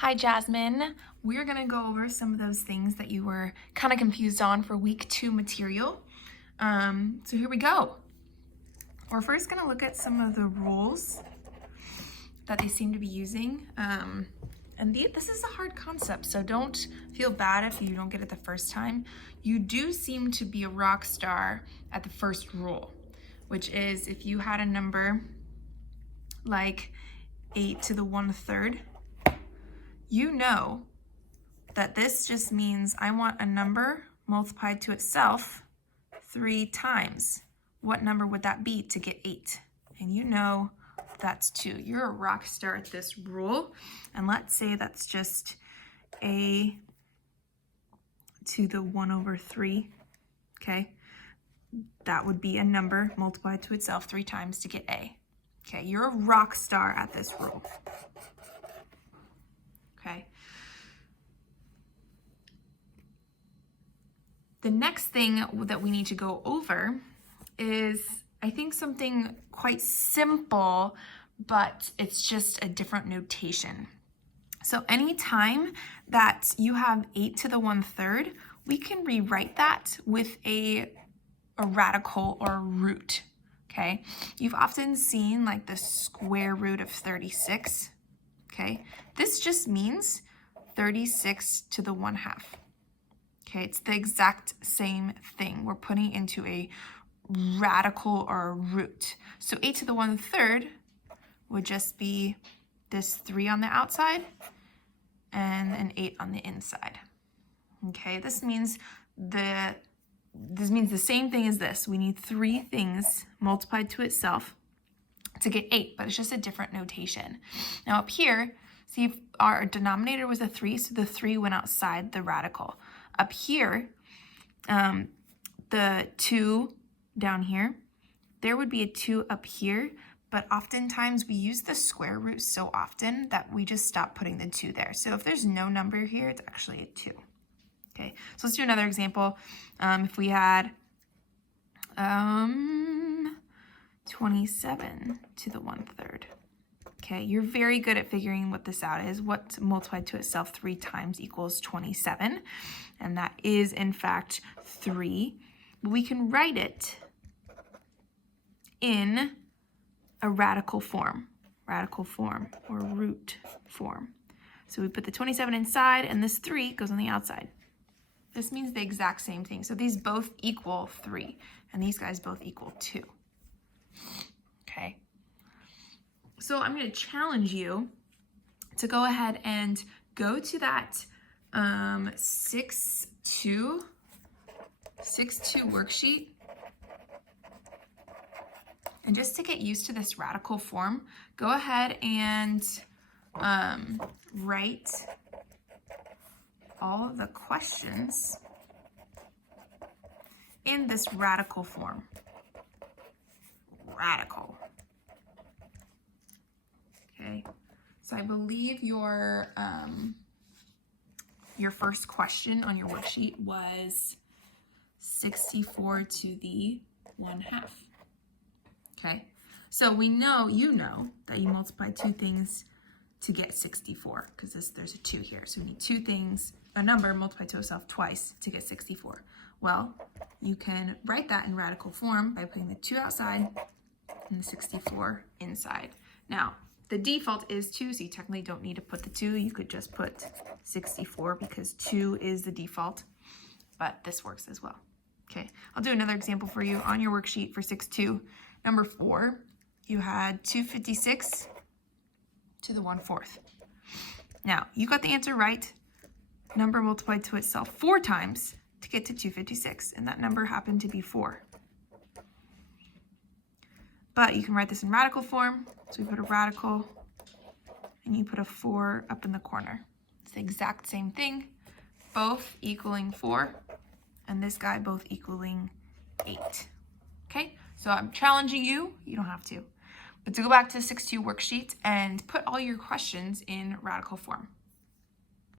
Hi, Jasmine. We're gonna go over some of those things that you were kind of confused on for week 2 material. So here we go. We're first gonna look at some of the rules that they seem to be using. This is a hard concept, so don't feel bad if you don't get it the first time. You do seem to be a rock star at the first rule, which is if you had a number like 8 to the 1/3, you know that this just means I want a number multiplied to itself 3 times. What number would that be to get 8? And you know that's 2. You're a rock star at this rule. And let's say that's just a to the 1/3, okay? That would be a number multiplied to itself 3 times to get a. Okay, you're a rock star at this rule. Okay. The next thing that we need to go over is, I think, something quite simple, but it's just a different notation. So anytime that you have 8 to the 1/3, we can rewrite that with a radical or a root, okay? You've often seen like the square root of 36, okay? This just means 36 to the 1/2. Okay, it's the exact same thing. We're putting into a radical or a root. So 8 to the 1/3 would just be this 3 on the outside and an 8 on the inside. Okay, this means the same thing as this. We need 3 things multiplied to itself to get 8, but it's just a different notation. Now up here, see, if our denominator was a 3, so the 3 went outside the radical. Up here, the 2 down here, there would be a 2 up here, but oftentimes we use the square root so often that we just stop putting the 2 there. So if there's no number here, it's actually a 2. Okay, so let's do another example. If we had 27 to the 1/3. Okay, you're very good at figuring what this out is. What multiplied to itself 3 times equals 27. And that is, in fact, 3. But we can write it in a radical form or root form. So we put the 27 inside, and this 3 goes on the outside. This means the exact same thing. So these both equal 3, and these guys both equal 2. Okay. So I'm going to challenge you to go ahead and go to that 6-2 worksheet. And just to get used to this radical form, go ahead and write all of the questions in this radical form. Radical. Okay, so I believe your first question on your worksheet was 64 to the 1/2. Okay, so we know, you know, that you multiply 2 things to get 64, because there's a 2 here. So we need 2 things, a number multiplied to itself twice to get 64. Well, you can write that in radical form by putting the 2 outside and the 64 inside. Now, the default is 2, so you technically don't need to put the 2. You could just put 64 because 2 is the default, but this works as well. Okay, I'll do another example for you on your worksheet for 6-2. Number 4, you had 256 to the 1/4. Now, you got the answer right. Number multiplied to itself 4 times to get to 256, and that number happened to be 4. But you can write this in radical form. So we put a radical, and you put a 4 up in the corner. It's the exact same thing, both equaling 4, and this guy both equaling 8. Okay, so I'm challenging you. You don't have to. But to go back to the 6-2 worksheet and put all your questions in radical form.